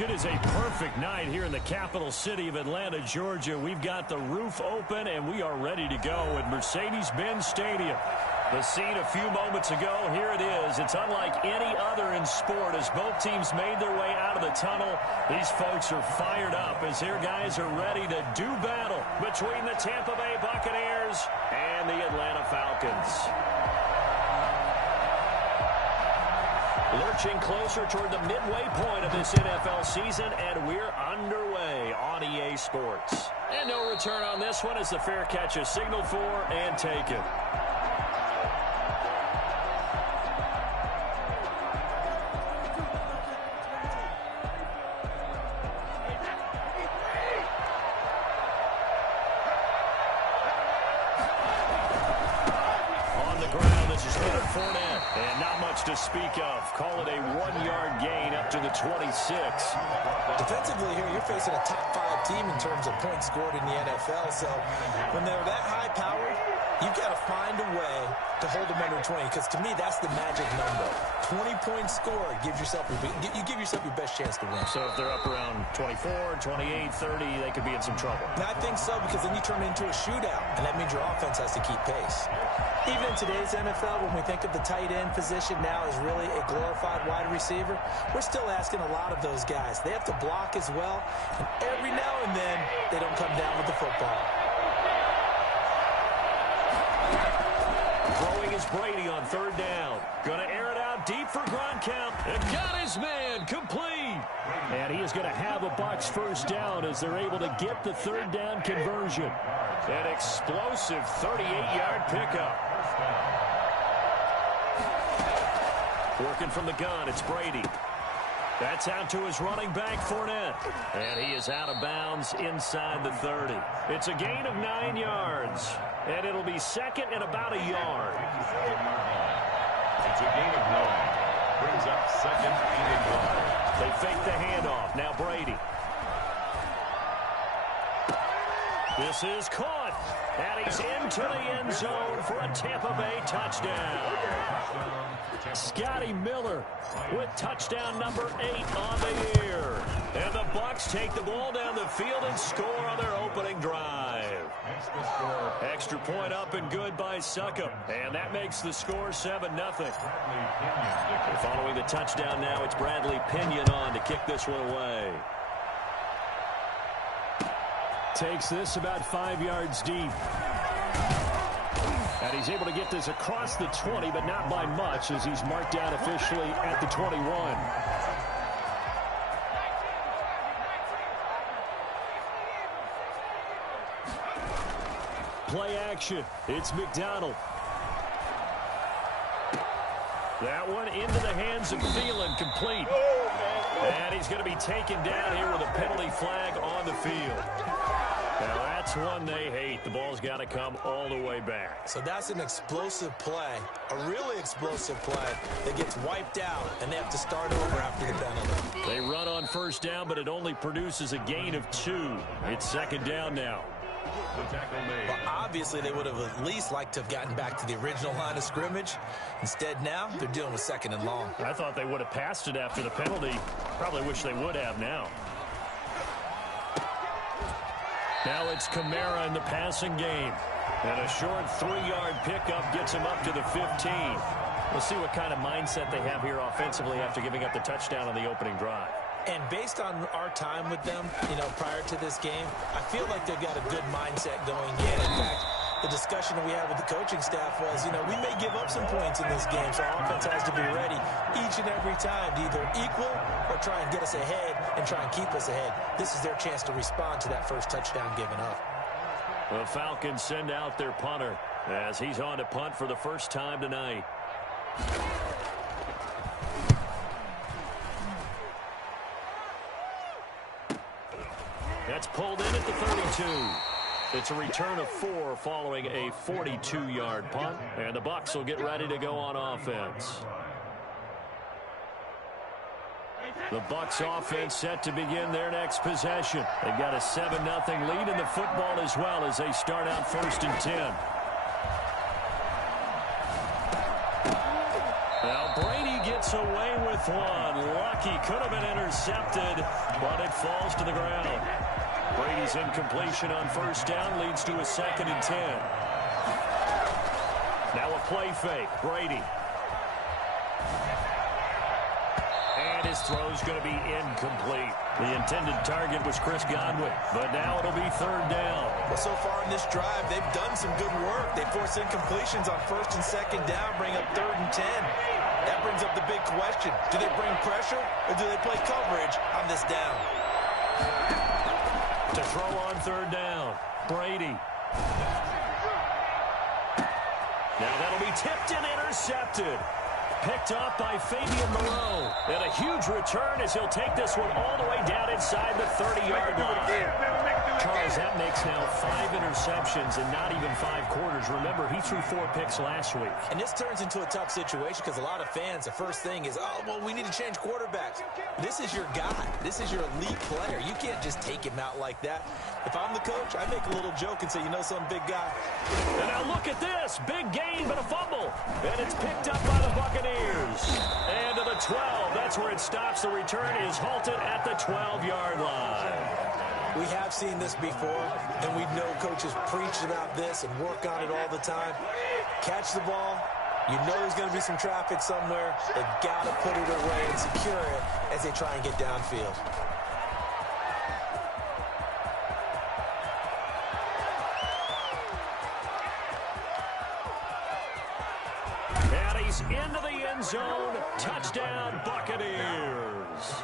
It is a perfect night here in the capital city of Atlanta, Georgia. We've got the roof open, and we are ready to go at Mercedes-Benz Stadium. The scene a few moments ago, here it is. It's unlike any other in sport as both teams made their way out of the tunnel. These folks are fired up as their guys are ready to do battle between the Tampa Bay Buccaneers and the Atlanta Falcons. Lurching closer toward the midway point of this NFL season, and we're underway on EA Sports. And no return on this one as the fair catch is signaled for and taken. To speak of. Call it a 1-yard gain up to the 26. Defensively here, you're facing a top 5 team in terms of points scored in the NFL. So when they're that high powered, you've got to find a way to hold them under 20. Because to me, that's the magic number. 20-point score gives yourself you give yourself your best chance to win. So if they're up around 24, 28, 30, they could be in some trouble. And I think so, because then you turn it into a shootout, and that means your offense has to keep pace. Even in today's NFL, when we think of the tight end position now as really a glorified wide receiver, we're still asking a lot of those guys. They have to block as well, and every now and then they don't come down with the football. Throwing is Brady on third down. Going to air it out deep for Gronkowski. And got his man complete. And he is going to have a Bucs first down as they're able to get the third down conversion. An explosive 38-yard pickup. Working from the gun, it's Brady. That's out to his running back, Fournette. And he is out of bounds inside the 30. It's a gain of 9 yards. And it'll be second and about a yard. It's a gain of 9. Brings up second and 1. They fake the handoff. Now Brady. This is caught. And he's into the end zone for a Tampa Bay touchdown. Scotty Miller with touchdown number 8 on the year. And the Bucs take the ball down the field and score on their opening drive. Extra point up and good by Succop. And that makes the score 7-0. Following the touchdown now, it's Bradley Pinion on to kick this one away. Takes this about 5 yards deep. And he's able to get this across the 20, but not by much, as he's marked down officially at the 21. Play action. It's McDonald. That one into the hands of Thielen, complete. And he's going to be taken down here with a penalty flag on the field. Now that's one they hate. The ball's got to come all the way back. So that's an explosive play, a really explosive play that gets wiped out, and they have to start over after the penalty. They run on first down, but it only produces a gain of 2. It's second down now. Well, obviously, they would have at least liked to have gotten back to the original line of scrimmage. Instead, now they're dealing with second and long. I thought they would have passed it after the penalty. Probably wish they would have now. Now it's Kamara in the passing game. And a short 3-yard pickup gets him up to the 15. We'll see what kind of mindset they have here offensively after giving up the touchdown on the opening drive. And based on our time with them, prior to this game, I feel like they've got a good mindset going in. In fact, the discussion that we had with the coaching staff was, we may give up some points in this game, so our offense has to be ready each and every time to either equal or try and get us ahead and try and keep us ahead. This is their chance to respond to that first touchdown given up. The Falcons send out their punter as he's on to punt for the first time tonight. That's pulled in at the 32. It's a return of 4 following a 42-yard punt, and the Bucs will get ready to go on offense. The Bucs offense set to begin their next possession. They've got a 7-0 lead in the football as well as they start out first and 10. Now Brady gets gets away with one. Lucky, could have been intercepted, but it falls to the ground. Brady's incompletion on first down leads to a 2nd and 10. Now a play fake. Brady. And his throw's going to be incomplete. The intended target was Chris Godwin, but now it'll be 3rd down. Well, so far in this drive, they've done some good work. They force incompletions on 1st and 2nd down, bring up 3rd and 10. That brings up the big question. Do they bring pressure, or do they play coverage on this down? To throw on 3rd down, Brady. Now that'll be tipped and intercepted. Picked up by Fabian Moreau. And a huge return as he'll take this one all the way down inside the 30-yard line. Charles, that makes now 5 interceptions in not even 5 quarters. Remember, he threw 4 picks last week. And this turns into a tough situation because a lot of fans, the first thing is, oh, well, we need to change quarterbacks. This is your guy. This is your elite player. You can't just take him out like that. If I'm the coach, I make a little joke and say, you know something, big guy? And now look at this. Big gain, but a fumble. And it's picked up by the Buccaneers. And to the 12. That's where it stops. The return is halted at the 12-yard line. We have seen this before, and we know coaches preach about this and work on it all the time. Catch the ball. You know there's going to be some traffic somewhere. They've got to put it away and secure it as they try and get downfield. And he's into the end zone. Touchdown, Buccaneers.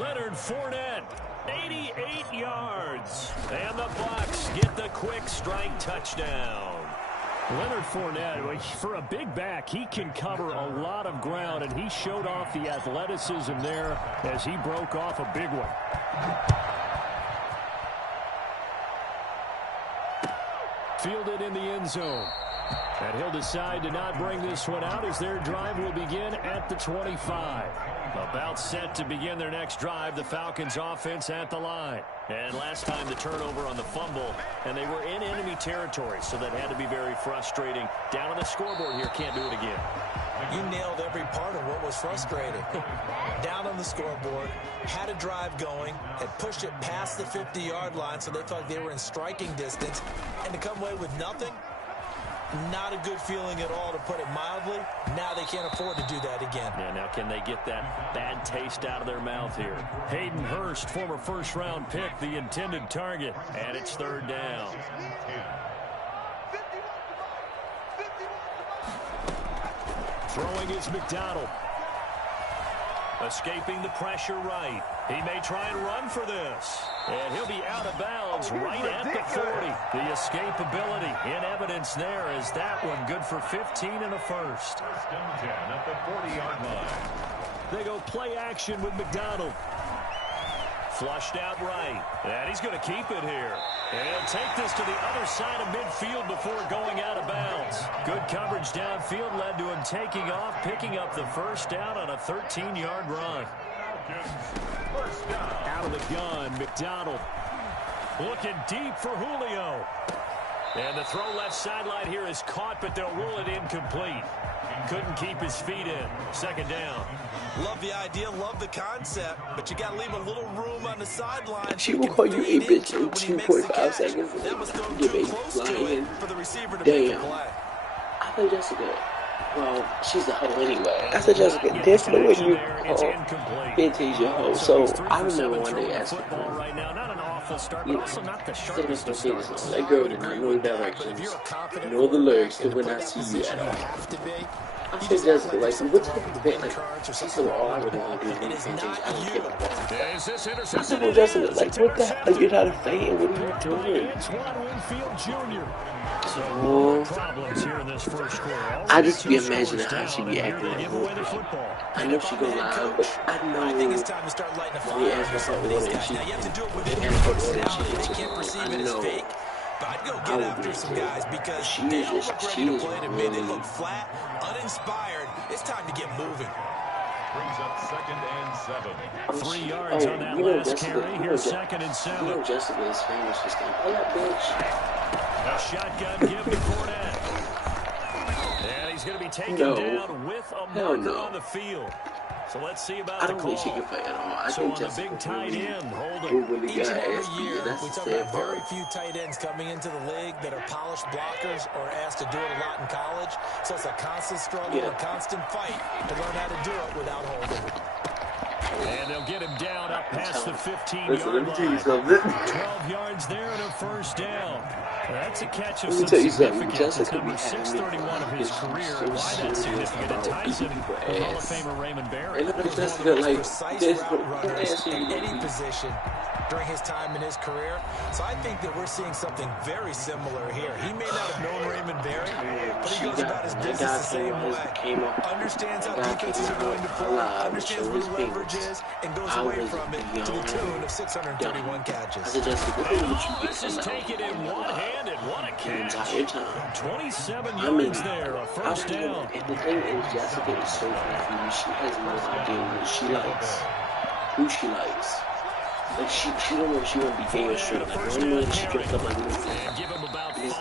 Leonard Fournette. 88 yards. And the Bucs get the quick strike touchdown. Leonard Fournette, for a big back, he can cover a lot of ground, and he showed off the athleticism there as he broke off a big one. Fielded in the end zone. And he'll decide to not bring this one out as their drive will begin at the 25. About set to begin their next drive, the Falcons offense at the line. And last time the turnover on the fumble, and they were in enemy territory, so that had to be very frustrating. Down on the scoreboard here, can't do it again. You nailed every part of what was frustrating. Down on the scoreboard, had a drive going, had pushed it past the 50-yard line, so they thought they were in striking distance, and to come away with nothing, not a good feeling at all, to put it mildly. Now they can't afford to do that again. Yeah, now can they get that bad taste out of their mouth here? Hayden Hurst, former first-round pick, the intended target, and it's 3rd down. Throwing is McDonald. Escaping the pressure right. He may try and run for this. And he'll be out of bounds right at the 40. The escapability in evidence there is that one good for 15 and a first. 1st and 10 at the 40-yard line. They go play action with McDonald. Flushed out right. And he's going to keep it here. And he'll take this to the other side of midfield before going out of bounds. Good coverage downfield led to him taking off, picking up the 1st down on a 13-yard run. First down. Out of the gun, McDonald. Looking deep for Julio. And the throw left sideline here is caught, but they'll rule it incomplete. Couldn't keep his feet in. 2nd down. Love the idea, love the concept, but you got to leave a little room on the sideline. She will call you a bitch in 2.5 seconds and give a flying. Damn. I thought Jessica, well, she's a hoe anyway. I said, Jessica, that's the way you call bitch your hoe. So I remember one day asking her, you know, that girl did not know the directions, know the lyrics, and would not see you at all. I said, Jessica, like, what type of event? Like, she said, well, all I really want to do is make some change. I don't care about that. I said, well, Jessica, like, what the hell? You're not a fan. What are you doing? So, I just be imagining how she be acting at home. I know she go live, but I know when they ask her something and she asked her that she gets it. I know. I'd go get after some guys because they don't look ready to play today. They look flat, uninspired. It's time to get moving. Brings up 2nd and 7. 3 yards on that last carry. Here's 2nd and 7. You know Jessica is famous for saying, "Hey, that bitch." A shotgun give to Fournette. And he's he's going to be taken No. down with a Hell marker no. on the field. So let's see about I the don't call. think she can play at all. I So think on the Jessica big tight end, hold it. really Each got and every ass beat, year, and that's we the talk sad about very part. few tight ends coming into the league that are polished blockers or asked to do it a lot in college. So it's a constant struggle, a constant fight to learn how to do it without holding. And they'll get him down up past the 15-yard Listen, let me tell you line. something. 12 yards there and a first down. That's a catch of Let me some tell you something. significance. It's Jessica number be having me 631 of his so career. serious Why that's significant? It about ties him beating with people Hall of ass. Famer Raymond Barry. And look at He was one of Jessica, the most like, precise this route runners ass at you any beat. position during his time in his career. So I think that we're seeing something very similar here. He may not have known Raymond Barry, but he goes about his business the same way. Understands how defenses are going to play, understands where the leverage is, and goes away from it to the tune of 631 catches. I said, Jessica, look at what you get This is from taken in one hand, and what a the catch. entire time. 27 I mean, yards there, a first down. And the thing is, Jessica is so confused. She has no idea what she likes, who she likes. Like, she don't know if she want to be gay or straight. Like, one minute she dressed up like Miss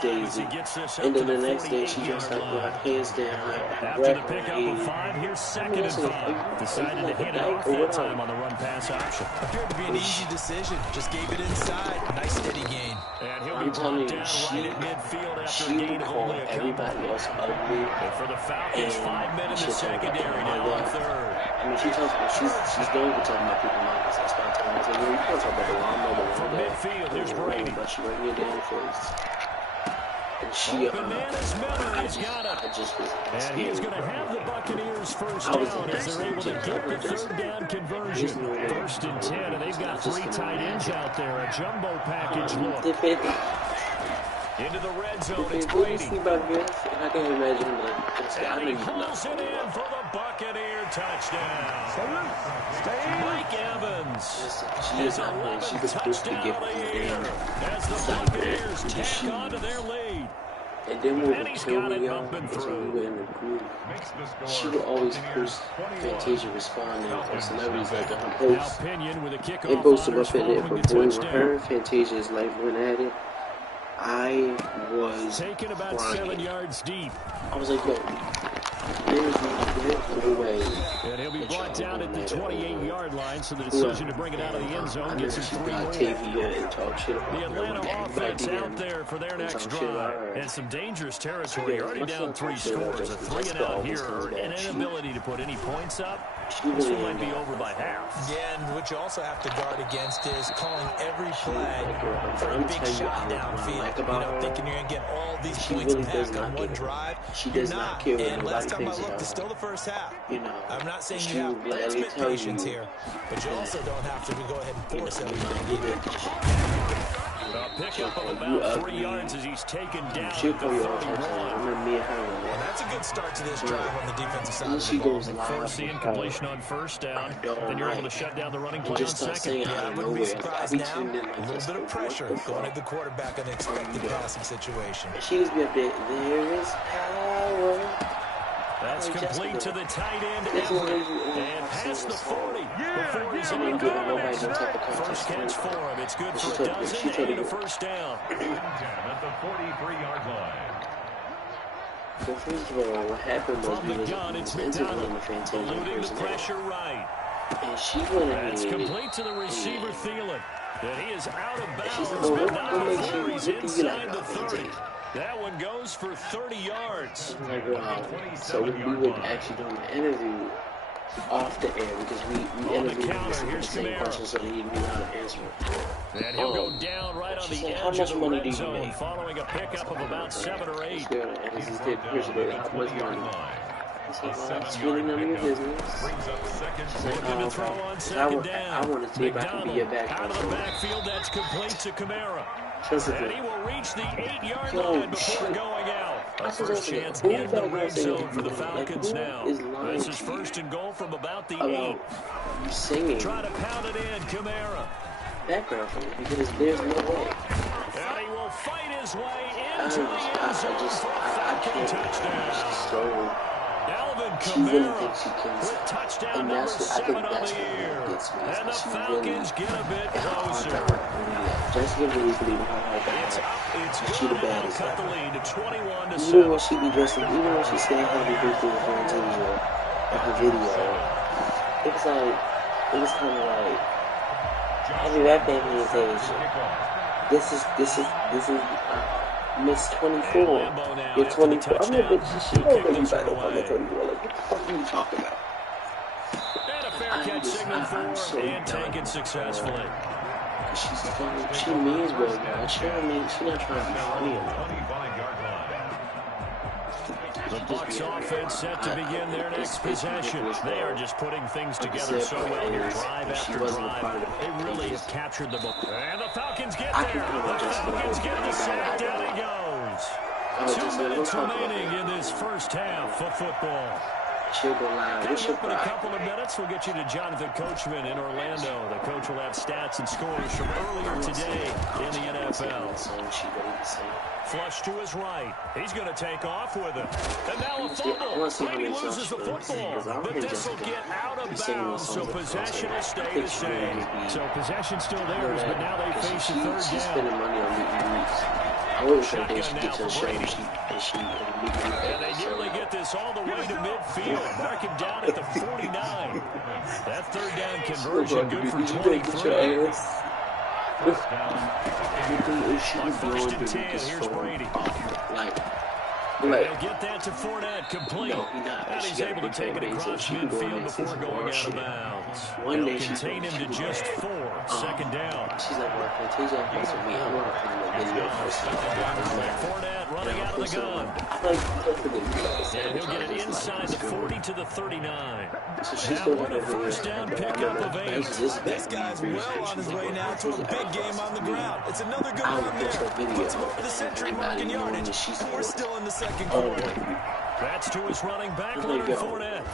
Daisy, and then the next day she dressed up with her pants down, her After breath the on pickup her of head. 5, here's second and 5. Decided to hit it off Or that what time on the run-pass option. Appeared to be an easy decision. Just gave it inside. Nice steady gain. And he'll be I'm telling brought you, down she, right at midfield after a she gain will of call only a couple. everybody else ugly. And for the Falcons, 5 men in the secondary now on third. I mean, she tells me she's done with talking about people like this. I start telling her, you can't talk about the lawnmower. From midfield, here's Brady. But she ran me down first. And she, Bananas Miller has got it. I just was And scared. he's going to have the Buccaneers first I was down as they're able to get the just- third down conversion. First and 10, and they've got 3 tight ends out there. A jumbo package look. Into the red zone, it's Brady. I can't imagine And he pulls it in for the Buccaneer touchdown. Mike Evans. His 11th touchdown of the year as the Buccaneers tack on to their lead. And then what And would he's kill got it me, y'all, bumping is when through. we were in the group. She would always post Fantasia responding or celebrities like on her Now posts. Pinion with a kickoff And post them honors up in there. following But the boy, when touchdown. her and Fantasia's life went at it, I was Taken about crying. 7 yards deep. I was like, yo, there's no way. And he'll be brought down at the 28-yard line, so the decision to bring it out of the end zone gets him 3 more. Octavia and talk shit about The her. Atlanta Everybody offense did. out there for their next talk shit about drive. her. And some dangerous territory. You're already down 3 scores. A 3-and-out here, an inability to put any points up. This one might be over by half. Yeah, and what you also have to guard against is calling every play for a big shot downfield. You know, thinking you're going to get all these points back on one drive. She does not care what And last nobody time I thinks looked, of it's her. still the first half. You know, I'm not saying she you have will gladly ultimate tell patience you, here, but you also don't have to go ahead and force you know, everything you either. A pickup of about 3 yards as he's taken down she'll at the call you all 31. types of things. Remember me and her And were that's a good start to this drive on the defensive side of she the ball. goes live Forcing with completion power. on first down. I don't Then you're able to like shut down the running You play on just start second. saying Yeah, I out of wouldn't be nowhere. I surprised be now. tuned in A like little this. bit of What pressure the going fuck? at the quarterback in an expected passing situation. She just be up there. There is power. That's Like complete to Jessica. the tight end, This is Everett. what you And past the 40 before he's You on ain't the giving nobody bounce. no type of First contest. catch for him. It's good She for a told me- dozen she told and me- a first down. At the 43-yard line. Well, first of all, what happened was From we the was gun, it's interviewing McDonald. the Fantasia Eluding the impersonator. pressure right. And she went That's ahead. complete to the receiver, Thielen. And he is out of She said, bounds, well, but not what makes before you he's look at you like inside the that, 30. Fantasia? That one goes for 30 yards. I was like, wow. So we were actually doing the interview off the air because we On the interviewed counter, the here's same Kamara. question so that he knew how to answer it. And he'll go down right on She the said, how edge of much the money do red you zone make? following a pickup of about 7 or 8. This girl, and this is the person, how much money? I said, well, that's really none of your business. Brings up second. She's like, Looking oh, to throw okay. on 'Cause second down. I want to see if I can be your McDonald back. out of the backfield. That's complete to Kamara. Jessica. And he will reach the 8-yard Yo, line before shit. going out. A That's what first I'm saying. chance Who in the that red was saying zone for the like, Falcons who now. is lying This is to you first and goal from about the 8. about you singing Try to pound it in, Kamara. background for me because there's no way. And he will fight his way I into the end zone for a I Falcon can't. touchdown. It's just so She really thinks she can. touchdown And number that's what I 7 think on that's the what year. really gets me. And the She Falcons really get a bit closer. Jessica really believe in her heart. It's up. It's She the good. baddest. Cut the lead to 21-7. Even when she be dressing, even when she said happy birthday with her video, her video, it was like, it was kind of like, happy birthday, Miss Asia. This is Miss 24. You're 24. I'm a bitch. She don't really like no fucking 24. Like, what the fuck are you talking about? And a fair catch signal for and taken successfully. She's funny. She means well, man. She don't mean, she not trying to be funny or nothing. The Bucs offense set to begin their next possession. They are just putting things together so well here, drive after drive. They really have captured the ball. And the Falcons get there. The Falcons get the sack. Down he goes. 2 minutes remaining in this first half of football. Coming up in a couple of minutes, we'll get you to Jonathan Coachman in Orlando. The coach will have stats and scores from earlier today in the NFL. Flush to his right. He's going to take off with it. And now a fumble. Brady loses the football. But this will get out of bounds, so possession will stay the same. So possession still theirs, but now they face a third down. I wouldn't say they should get to the show and they nearly get this all the way to midfield. Mark him down at the 49. That third down conversion good for 23. On first and 10, here's Brady. They'll get that to Fournette, complete. And he's able to take it across midfield before going out of bounds. They'll contain him to just 4. Second down. She's like, well, Fantasia plays with me. I want to find a video first. Fournette running out of the gun. And he'll get it inside the 40 to the 39. Now what a first down pickup of 8. This guy's well on his way now to a big game on the ground. It's another good run there. Puts him over the century mark in yardage. We're still in the second quarter. That's to his running back, Leonard Fournette.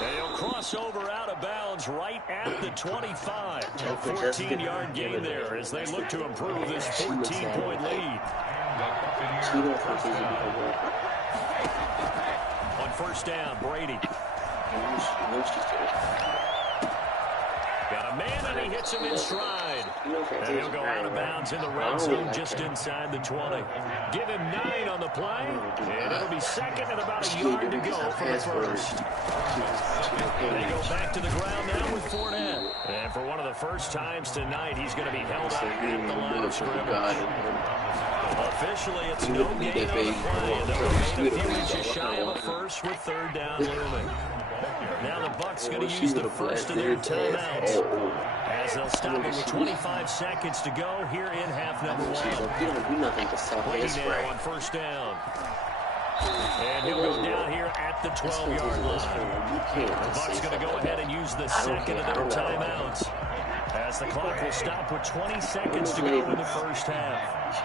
They'll cross over out of bounds right at the 25. A 14-yard gain there as they look to improve this 14-point lead. On first down, Brady. Got a man and he hits him in stride. And he'll go out of bounds in the red zone just inside the 20. Give him 9 on the play. And it'll be second and about a yard to go for the first. They go back to the ground now with Fournette. And for one of the first times tonight, he's going to be held out at the line of scrimmage. Officially, it's no gain on the play. And they'll gain a few inches shy of a first with third down looming. Now the Bucs going to use the first of their timeouts as they'll stop it with 25 seconds to go here in half number 1. Brady now on first down. And he'll go down here at the 12-yard line. The Bucs going to go ahead and use the second of their timeouts as the clock will stop with 20 seconds to go in the first half.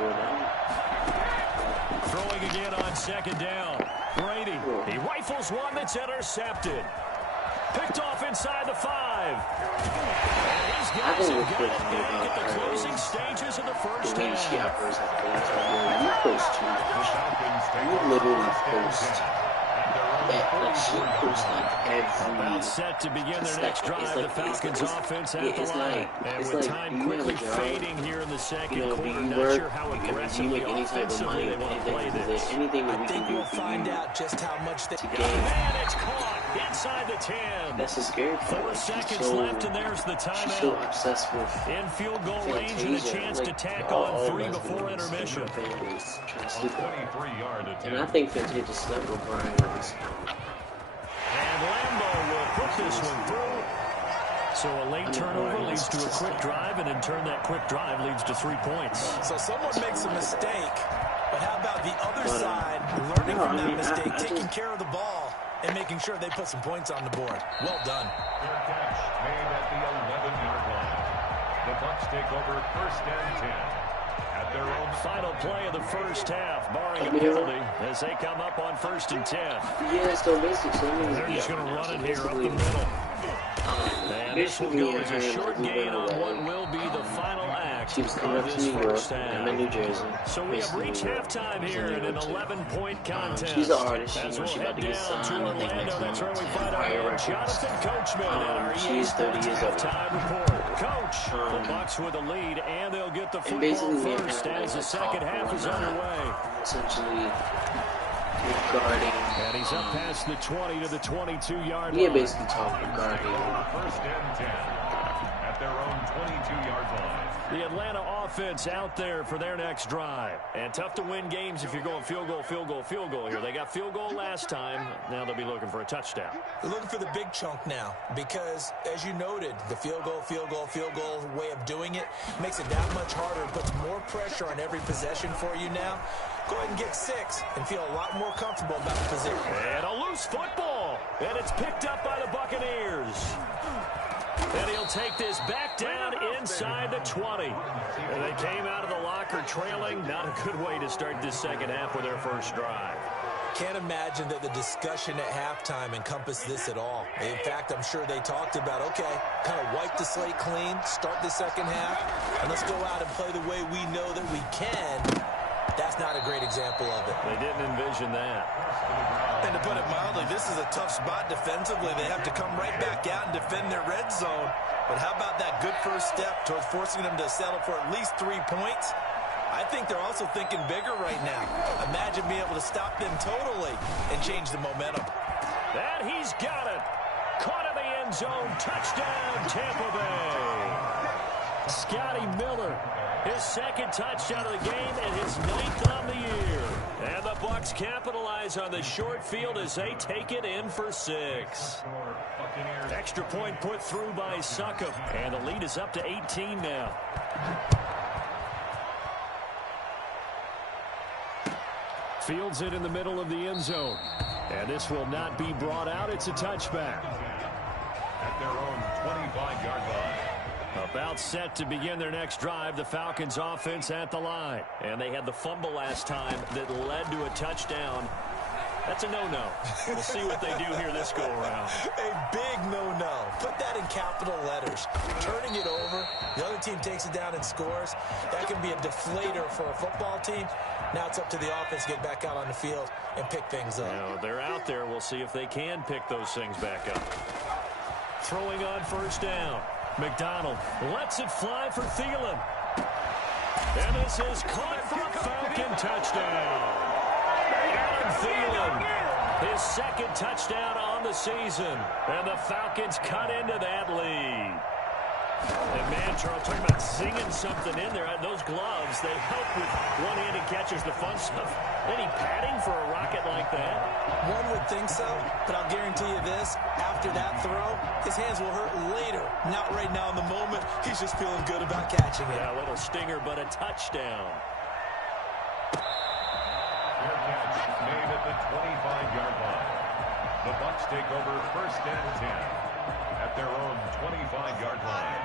Throwing again on second down. Brady, he rifles one that's intercepted. Picked off inside the 5. And these guys have got it back at the closing stages of the first half. You literally post About set to begin their next drive, the Falcons offense at the line. And with time quickly fading here in the second quarter, not sure how aggressively offensively they want to play this. I think we'll find out just how much they got. Man, it's caught inside the 10. That's a scary part. 4 seconds left, and there's the timeout. She's so obsessed with in field goal range and a chance to tack on 3 before intermission. And I think Fantasia slept with Brian at this point. And Lambo will put this one through. So a late turnover leads to a quick drive, and in turn that quick drive leads to 3 points. So someone makes a mistake, but how about the other side learning from that mistake, taking care of the ball, and making sure they put some points on the board? Well done. Fair catch made at the 11-yard line. The Bucs take over first and 10. At their own final play of the first half, barring a penalty, as they come up on first and 10. Yeah, so basically, they're just going to run it here up the middle. And this will go as a short gain on what will be the final act She was coming up to New York. I'm in New Jersey. So we have reached halftime here in an 11-point contest. She's an artist. She's we'll about to get signed. I think next month. That's where we find our Jonathan Coachman. She's 30 years old. Coach, the Bucs with a lead, and they'll get the football first as the second half is underway. Essentially regarding. And he's up past the 20 to the 22-yard line. Yeah, basically talking regarding. First and 10 at their own 22-yard line. The Atlanta offense out there for their next drive. And tough to win games if you're going field goal, field goal, field goal here. They got field goal last time. Now they'll be looking for a touchdown. They're looking for the big chunk now because, as you noted, the field goal way of doing it makes it that much harder and puts more pressure on every possession for you now. Go ahead and get 6 and feel a lot more comfortable about the position. And a loose football. And it's picked up by the Buccaneers. And he'll take this back down inside the 20. And they came out of the locker trailing. Not a good way to start this second half with their first drive. Can't imagine that the discussion at halftime encompassed this at all. In fact, I'm sure they talked about, okay, kind of wipe the slate clean, start the second half, and let's go out and play the way we know that we can. That's not a great example of it. They didn't envision that. And to put it mildly, this is a tough spot defensively. They have to come right back out and defend their red zone. But how about that good first step towards forcing them to settle for at least 3 points? I think they're also thinking bigger right now. Imagine being able to stop them totally and change the momentum. And he's got it. Caught in the end zone. Touchdown, Tampa Bay. Scotty Miller. His second touchdown of the game and his 9th on the year. And the Bucs capitalize on the short field as they take it in for 6. Extra point put through by Succop. And the lead is up to 18 now. Fields it in the middle of the end zone. And this will not be brought out. It's a touchback. At their own 25-yard line. About set to begin their next drive, the Falcons offense at the line. And they had the fumble last time that led to a touchdown. That's a no-no. We'll see what they do here this go-around. A big no-no. Put that in capital letters. Turning it over, the other team takes it down and scores. That can be a deflator for a football team. Now it's up to the offense to get back out on the field and pick things up. Now, they're out there. We'll see if they can pick those things back up. Throwing on first down. McDonald lets it fly for Thielen. And this is caught for a Falcon touchdown. Adam Thielen, his second touchdown on the season. And the Falcons cut into that lead. And man, Charles, talking about singing something in there. Those gloves, they help with one-handed catches, the fun stuff. Any padding for a rocket like that? One would think so, but I'll guarantee you this. After that throw, his hands will hurt later. Not right now in the moment. He's just feeling good about catching it. Yeah, a little stinger, but a touchdown. Fair catch made at the 25-yard line. The Bucs take over first and 10 at their own 25-yard line.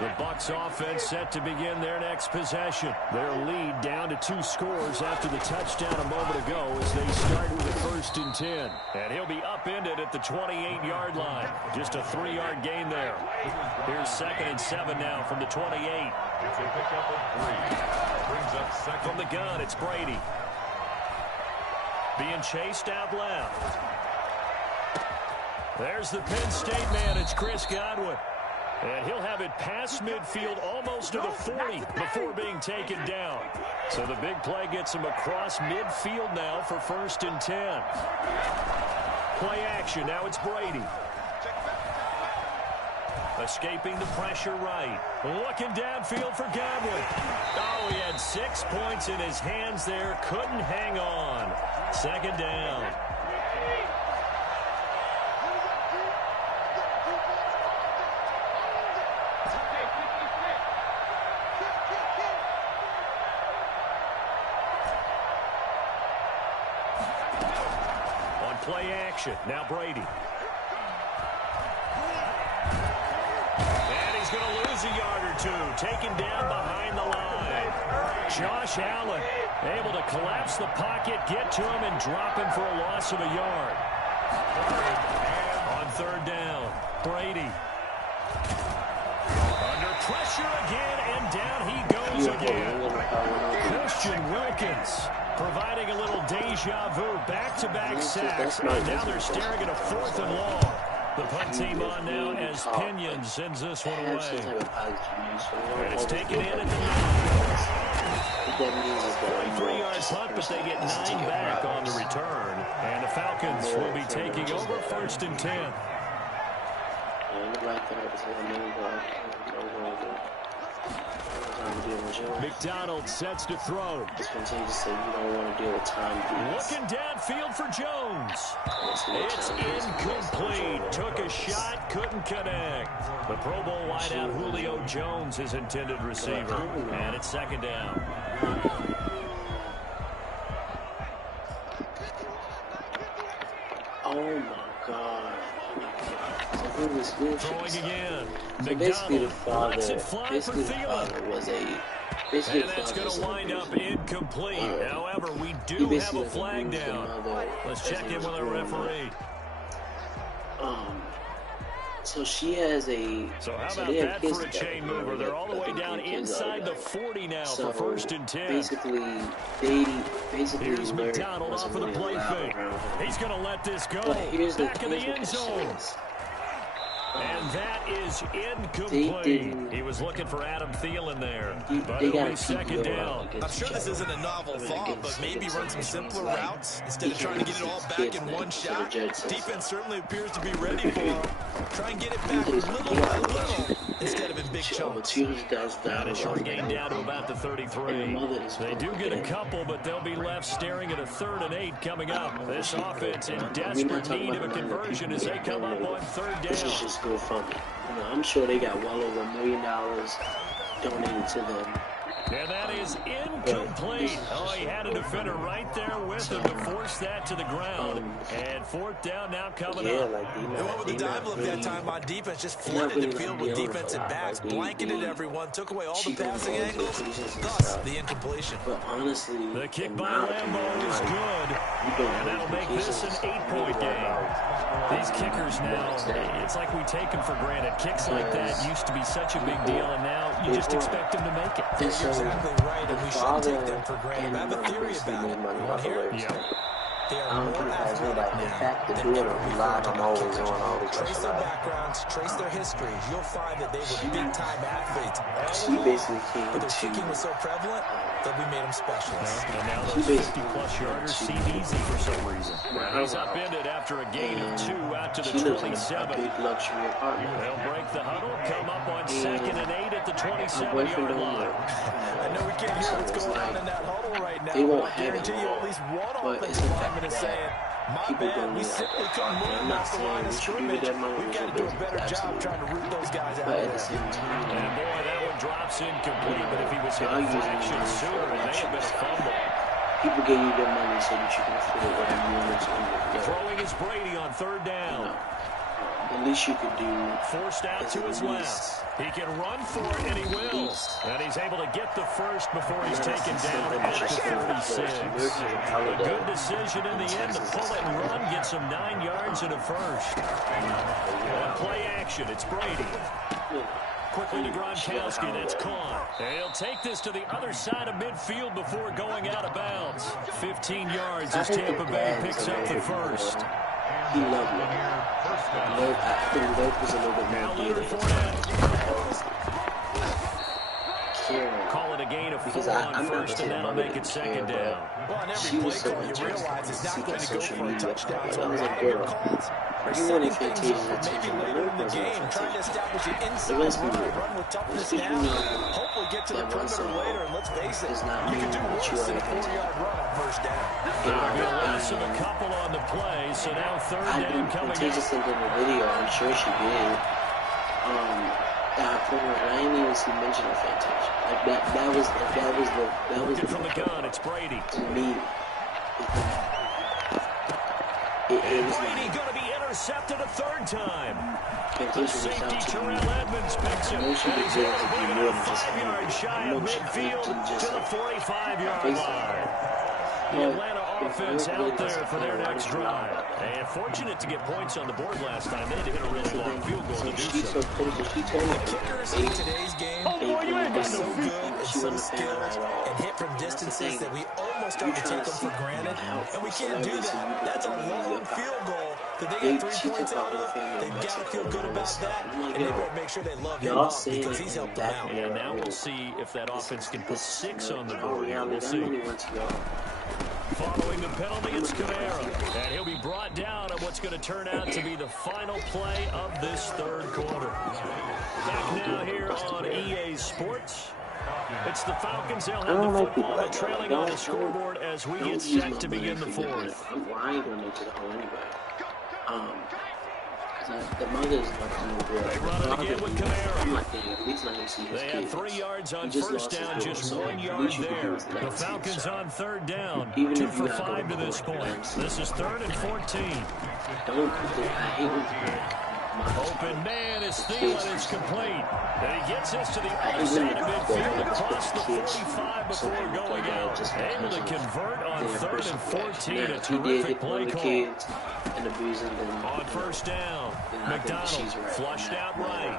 The Bucs offense set to begin their next possession. Their lead down to 2 scores after the touchdown a moment ago as they start with a first and 10. And he'll be upended at the 28-yard line. Just a 3-yard gain there. Here's 2nd and 7 now from the 28. It's a pickup of 3. Brings up second. From the gun, it's Brady. Being chased out left. There's the Penn State man. It's Chris Godwin. And he'll have it past midfield almost to the 40 before being taken down. So the big play gets him across midfield now for first and 10. Play action. Now it's Brady. Escaping the pressure right. Looking downfield for Godwin. Oh, he had 6 points in his hands there. Couldn't hang on. 2nd down. Play action. Now Brady. And he's going to lose a yard or 2. Taken down behind the line. Josh Allen able to collapse the pocket, get to him, and drop him for a loss of a yard. On 3rd down, Brady. Under pressure again, and down he goes again. Christian Wilkins providing a little deja vu, back-to-back sacks, and now they're staring at a 4th and long. The punt team on now as Pinion sends this one away. And it's taken in at the 43-yard punt, but they get 9 back on the return. And the Falcons will be taking over 1st and 10. McDonald sets to throw. Looking downfield for Jones. It's incomplete. Took a shot, couldn't connect. The Pro Bowl wideout Julio Jones, his intended receiver. And it's 2nd down. Oh my God. Throwing again. So basically the father was and that's going to wind up incomplete. However, we do have a flag down. Let's check in with our referee. So she has a... So how about that for a chain mover? They're all the way down inside the 40 now for 1st and 10. Basically, here's McDonald off of the play fake. He's going to let this go. Back in the end zone. And that is incomplete. He was looking for Adam Thielen there. But it'll be 2nd down. I'm sure this isn't a novel thought, but maybe run some simpler routes instead of trying to get it all back in one shot. Defense certainly appears to be ready for him. Try and get it back little by little instead of in big chunks. Got a short gain down to about the 33. They do get a couple, but they'll be left staring at a 3rd and 8 coming up. This offense in desperate need of a conversion as they come up on 3rd down. GoFundMe. I'm sure they got well over $1 million donated to them. And that is incomplete. Oh, he had a defender right there with him to force that to the ground. And 4th down now coming up. They went with the dive look that time on defense, just flooded the field with defensive backs, blanketed everyone, took away all the passing angles, thus the incompletion. But honestly, the kick by Lambo is good, and that'll make this an 8-point game. These kickers now, it's like we take them for granted. Kicks like that used to be such a big deal, and now you just expect them to make it. You're exactly right, and we shouldn't take them for granted. I have a theory about it. You want to hear it? Yeah. They are more athletic now than ever before. Trace their backgrounds, trace their histories. You'll find that they were big-time athletes all along, but their kicking was so prevalent that we made them specialists. And now those 50-plus yarders seem easy for some reason. He's upended after a gain of 2 out to the 27. They'll break the huddle, come up on 2nd and 8 at the 27-yard line. I know we can't hear what's going on in that huddle right now, but I guarantee you at least one offensive lineman is saying, my bad, we simply couldn't move off the line of scrimmage. We've got to do a better job trying to root those guys out there. And boy, that one drops incomplete, but if he was hit a fraction sooner, it may have been a fumble. People give you their money so that you can afford whatever you want to do. Throwing is Brady on 3rd down. The least you could do. Forced out to his left. He can run for it, and he will. And he's able to get the first before he's taken down at the 36. A good decision in the end to pull it and run, get some 9 yards and a first. On play action, it's Brady. Quickly to Gronkowski, that's caught. And he'll take this to the other side of midfield before going out of bounds. 15 yards as Tampa Bay picks up the first. He loved it. I think Luke was a little bit more Call it a gain of 4 on 1st, and that'll make it 2nd down. Well, on every play call, you realize it's not going to go for a touchdown. So relying on your calls, or setting things up, maybe later in the game, trying to establish an inside run with toughness now, hopefully get to the perimeter later, and let's face it, you can do worse than a 4-yard run on 1st down. It'll be a loss of a couple on the play, so now 3rd down coming up. I sent in the video, I'm sure she did. I didn't even see mention of Fantasia. Like that was from the gun. It's Brady. To me, and Brady going to be intercepted a 3rd time. The safety Terrell Edmonds picks him. And he's able to bring it out 5 yards shy of midfield to the 45-yard line. The Atlanta offense out there for their next drive. And fortunate to get points on the board last time. They had to hit a really long field goal to do so. The kickers in today's game are so good and so skilled and hit from distances that we almost start to take them for granted. And we can't do that. That's a long field goal that they get 3 points out of. They've got to feel good about that. And they better make sure they love him up because he's helped them out. And now we'll see if that offense can put 6 on the board here. We'll see. Following the penalty, it's Kamara. And he'll be brought down on what's going to turn out to be the final play of this third quarter. Back now here on EA Sports. It's the Falcons. They'll have the football. They're trailing on the scoreboard as we get set to begin the fourth. I ain't going to make it home anyway. The mother's not doing good. They run it again with Kamara. They had 3 yards on first down, just 1 yard there. The Falcons on third down, 2 for 5 to this point. This is 3rd and 14. Open man is Thielen. It's complete. And he gets this to the other side of midfield across the 45 before going out. Able to convert on 3rd and 14. A terrific play call. On first down, McDonald flushed out right.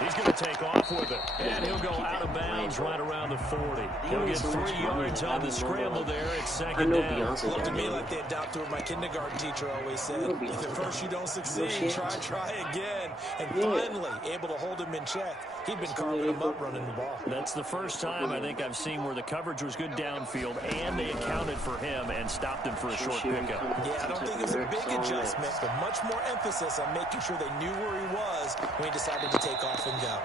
He's going to take off with it, and he'll go out of bounds right around the 40. He'll get 3 yards on the scramble there. It's second down. Looked to me like they adopted what my kindergarten teacher always said. If at first you don't succeed, try again. And finally, able to hold him in check. He'd been carving him up running the ball. That's the first time I think I've seen where the coverage was good downfield, and they accounted for him and stopped him for a short pickup. Yeah, I don't think it's a big adjustment, but much more emphasis on making sure they knew where he was when he decided to take off and go.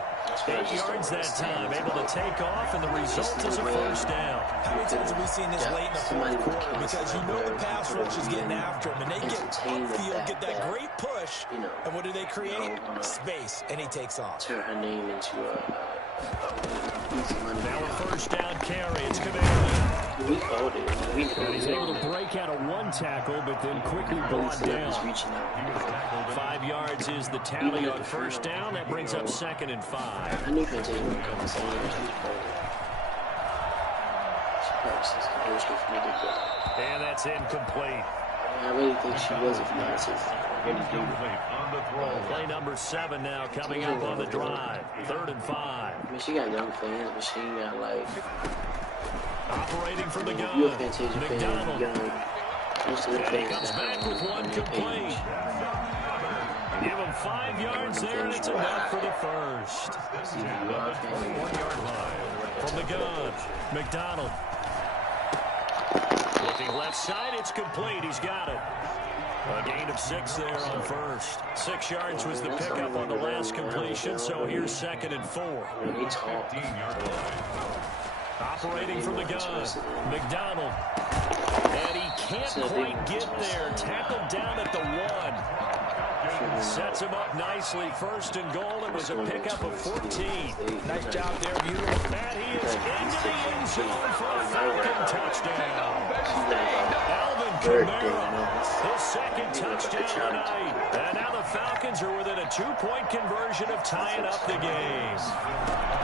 8 yards that time, able to take off, and the result is a first down. How many times have we seen this late in the fourth quarter? Because you know the pass rush is getting after him, and they get upfield, get that great push, and what do they create? Space, and he takes off. Turn her name into now a first down carry. It's Kamara. We called it. And he's able to break out of 1 tackle, but then quickly brought down. 5 yards is the tally on first down. That brings up 2nd and 5. I knew Fantasia would come and And that's incomplete. I really think she was a fiance. Play number 7 now coming up on the drive. 3rd and 5. I mean, she got young fans, but she ain't got like. Operating from the gun. You're a Fantasia McDonald. And he comes back with 1 complete. Give him 5 yards there, and it's enough for the first. 1 yard line from the gun. McDonald. Looking left side, it's complete. He's got it. A gain of 6 there on first. 6 yards was the pickup on the last completion, so here's 2nd and 4. Operating from the gun, McDonald. And he can't quite get there. Tackled down at the 1. Sets him up nicely. 1st and goal. It was a pickup of 14. Nice job there, Buell. And he is into the end zone for a Falcon touchdown. Alvin Kamara, his 2nd touchdown tonight. And now the Falcons are within a 2-point conversion of tying up the game.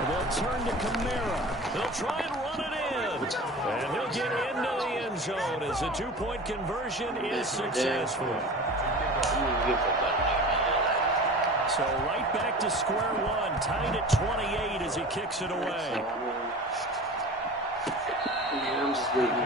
They'll turn to Kamara. They'll try and run it in. And he'll get into the end zone as the 2-point conversion is successful. So right back to square one, tied at 28 as he kicks it away. I'm just waiting.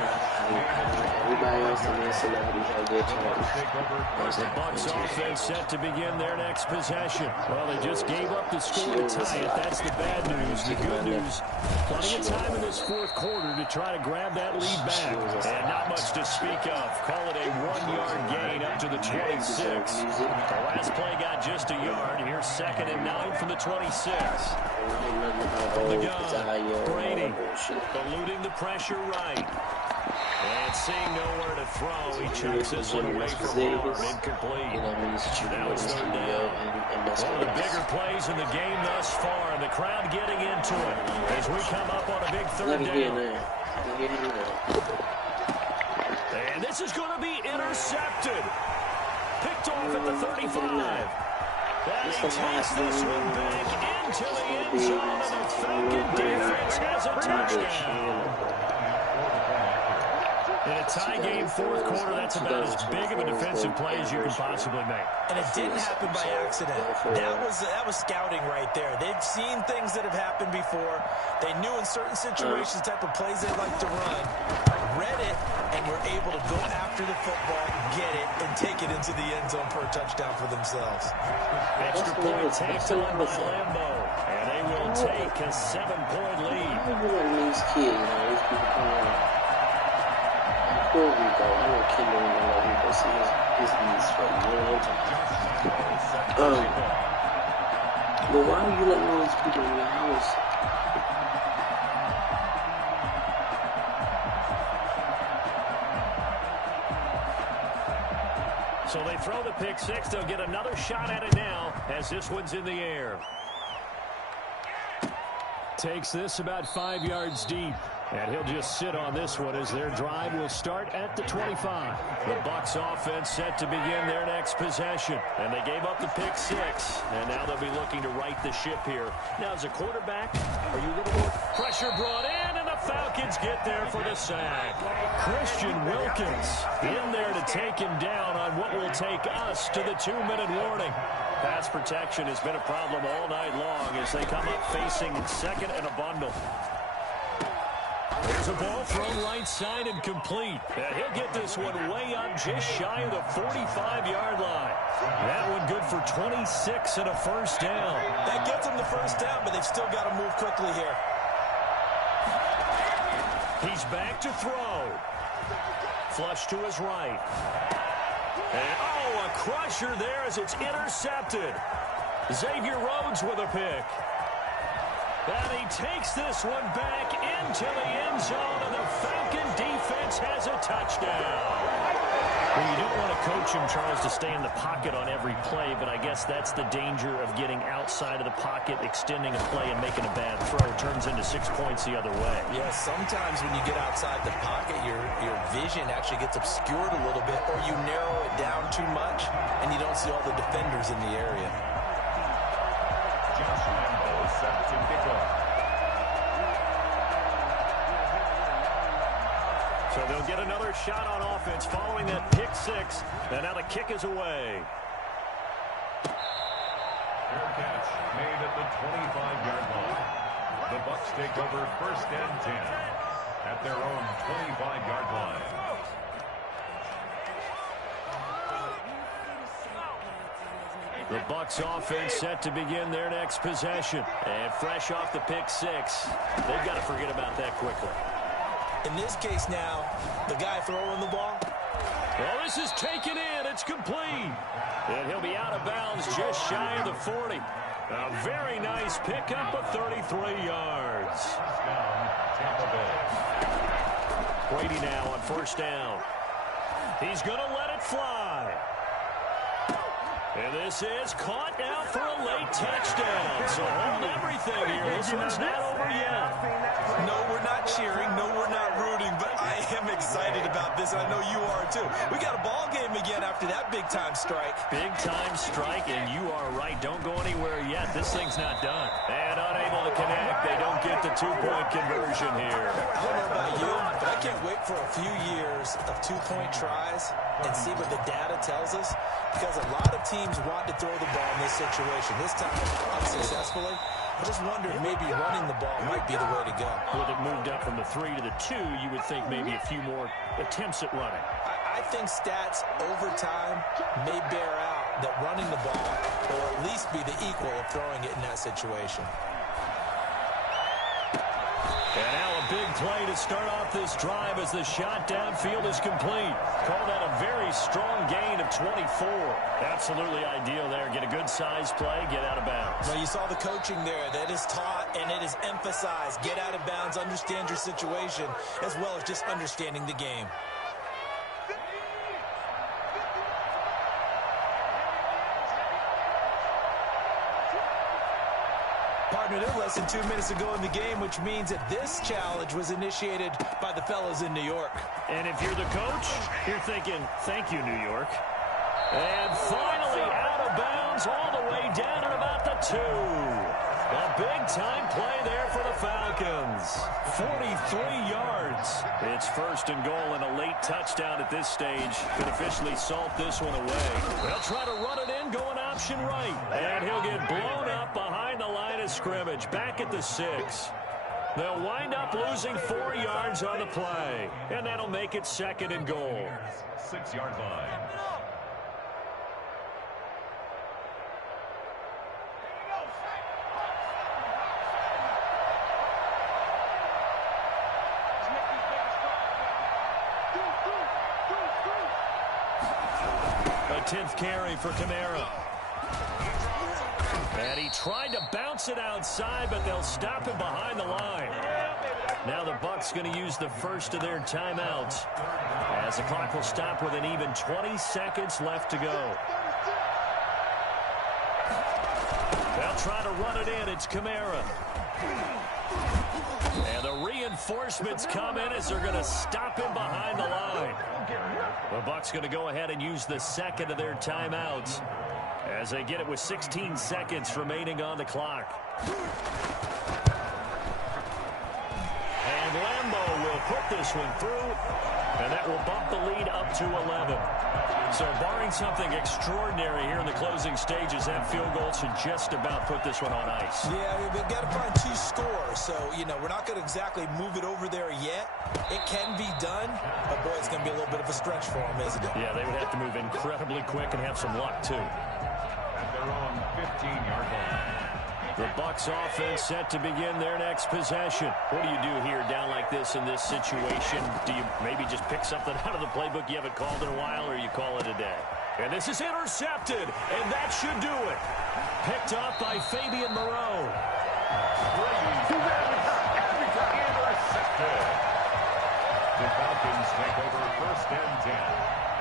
Everybody else in their celebrities have their chance. The Bucs offense set to begin their next possession. Well, they just gave up the score to tie it. That's the bad news. The good news, plenty of time in this fourth quarter to try to grab that lead back. And not much to speak of. Call it a 1-yard gain up to the 26. The last play got just a yard. Here's 2nd and 9 from the 26. From the gun, Brady eluding the pressure right. And seeing nowhere to throw, he chucks this one away from home. Incomplete. Now it's 3rd down. One of the bigger plays in the game thus far. The crowd getting into it as we come up on a big 3rd down. And this is going to be intercepted. Picked off at the 35. And he takes this one back into the end zone, and the Falcon defense has a touchdown. In a tie game fourth quarter, that's about as big of a defensive play as you can possibly make. And it didn't happen by accident. That was scouting right there. They'd seen things that have happened before. They knew in certain situations the type of plays they like to run, read it, and were able to go after the football, get it, and take it into the end zone for a touchdown for themselves. Extra point takes on by Lambeau, and they will take a 7-point lead. These kids, these people come out. Puerto Rico, I don't care no one Rico see his knees sweating, you know what I'm talking about? But why are you letting all these people in your house? So they throw the pick six. They'll get another shot at it now as this one's in the air. Takes this about 5 yards deep. And he'll just sit on this one as their drive will start at the 25. The Bucs offense set to begin their next possession. And they gave up the pick six. And now they'll be looking to right the ship here. Now, as a quarterback, are you a little more pressure brought in? And the Falcons get there for the sack. Christian Wilkins in there to take him down on what will take us to the 2-minute warning. Pass protection has been a problem all night long as they come up facing second and a bundle. There's a ball thrown right side and complete. And he'll get this one way up just shy of the 45-yard line. That one good for 26 and a first down. That gets them the first down, but they've still got to move quickly here. He's back to throw. Flush to his right. And, oh, a crusher there as it's intercepted. Xavier Rhodes with a pick. And he takes this one back into the end zone, and the Falcon defense has a touchdown. Well, you don't want to coach him, Charles, to stay in the pocket on every play, but I guess that's the danger of getting outside of the pocket, extending a play, and making a bad throw. It turns into 6 points the other way. Yeah, sometimes when you get outside the pocket, your vision actually gets obscured a little bit, or you narrow it down too much, and you don't see all the defenders in the area. Set to kick off. So they'll get another shot on offense following that pick six. And now the kick is away. Fair catch made at the 25-yard line. The Bucs take over first and 10 at their own 25-yard line. The Bucs offense set to begin their next possession. And fresh off the pick six, they've got to forget about that quickly. In this case now, the guy throwing the ball. Well, this is taken in. It's complete. And he'll be out of bounds just shy of the 40. A very nice pickup of 33 yards. Tampa Bay. Brady now on first down. He's going to let it fly. And this is caught now for a late touchdown. So hold everything here. This one's not over yet. No, we're not cheering. No, we're not rooting. But I am excited about this. I know you are too. We got a ball game again after that big-time strike. Big-time strike, and you are right. Don't go anywhere yet. This thing's not done. And unable to connect. They don't get the two-point conversion here. I don't know about you, but I can't wait for a few years of two-point tries and see what the data tells us. Because a lot of teams want to throw the ball in this situation. This time, unsuccessfully. I just wonder if maybe running the ball might be the way to go. With it moved up from the 3 to the 2, you would think maybe a few more attempts at running. I think stats over time may bear out that running the ball will at least be the equal of throwing it in that situation. And now a big play to start off this drive as the shot downfield is complete. Call that a very strong gain of 24. Absolutely ideal there. Get a good size play, get out of bounds. Well, you saw the coaching there. That is taught and it is emphasized. Get out of bounds, understand your situation, as well as just understanding the game. Partner, they're less than 2 minutes ago in the game, which means that this challenge was initiated by the fellas in New York. And if you're the coach, you're thinking, thank you, New York. And finally out of bounds all the way down at about the 2. A big-time play there for the Falcons. 43 yards. It's first and goal and a late touchdown at this stage. Could officially salt this one away. They'll try to run it in, going option right. And he'll get blown up behind the line of scrimmage, back at the 6. They'll wind up losing 4 yards on the play. And that'll make it second and goal. 6-yard line. A 10th carry for Kamara. And he tried to bounce it outside, but they'll stop him behind the line. Now the Bucs going to use the first of their timeouts, as the clock will stop with an even 20 seconds left to go. They'll try to run it in. It's Kamara. And the reinforcements come in as they're going to stop him behind the line. The Bucs going to go ahead and use the second of their timeouts, as they get it with 16 seconds remaining on the clock. And Lambeau will put this one through, and that will bump the lead up to 11. So barring something extraordinary here in the closing stages, that field goal should just about put this one on ice. Yeah, we've got to find 2 scores. So, we're not going to exactly move it over there yet. It can be done, but, boy, it's going to be a little bit of a stretch for them, isn't it? Yeah, they would have to move incredibly quick and have some luck, too. At their own 15-yard line. The Bucs offense set to begin their next possession. What do you do here down like this in this situation? Do you maybe just pick something out of the playbook you haven't called in a while, or you call it a day? And this is intercepted, and that should do it. Picked up by Fabian Moreau. Intercepted. The Falcons take over first and 10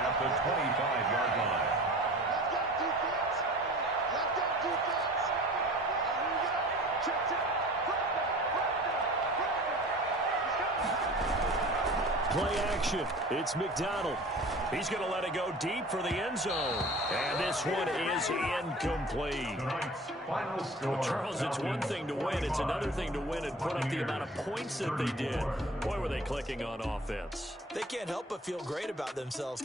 at the 25-yard line. Play action. It's McDonald. He's going to let it go deep for the end zone. And this one is incomplete. Well, Charles, it's one thing to win. It's another thing to win and put up the amount of points that they did. Boy, were they clicking on offense. They can't help but feel great about themselves.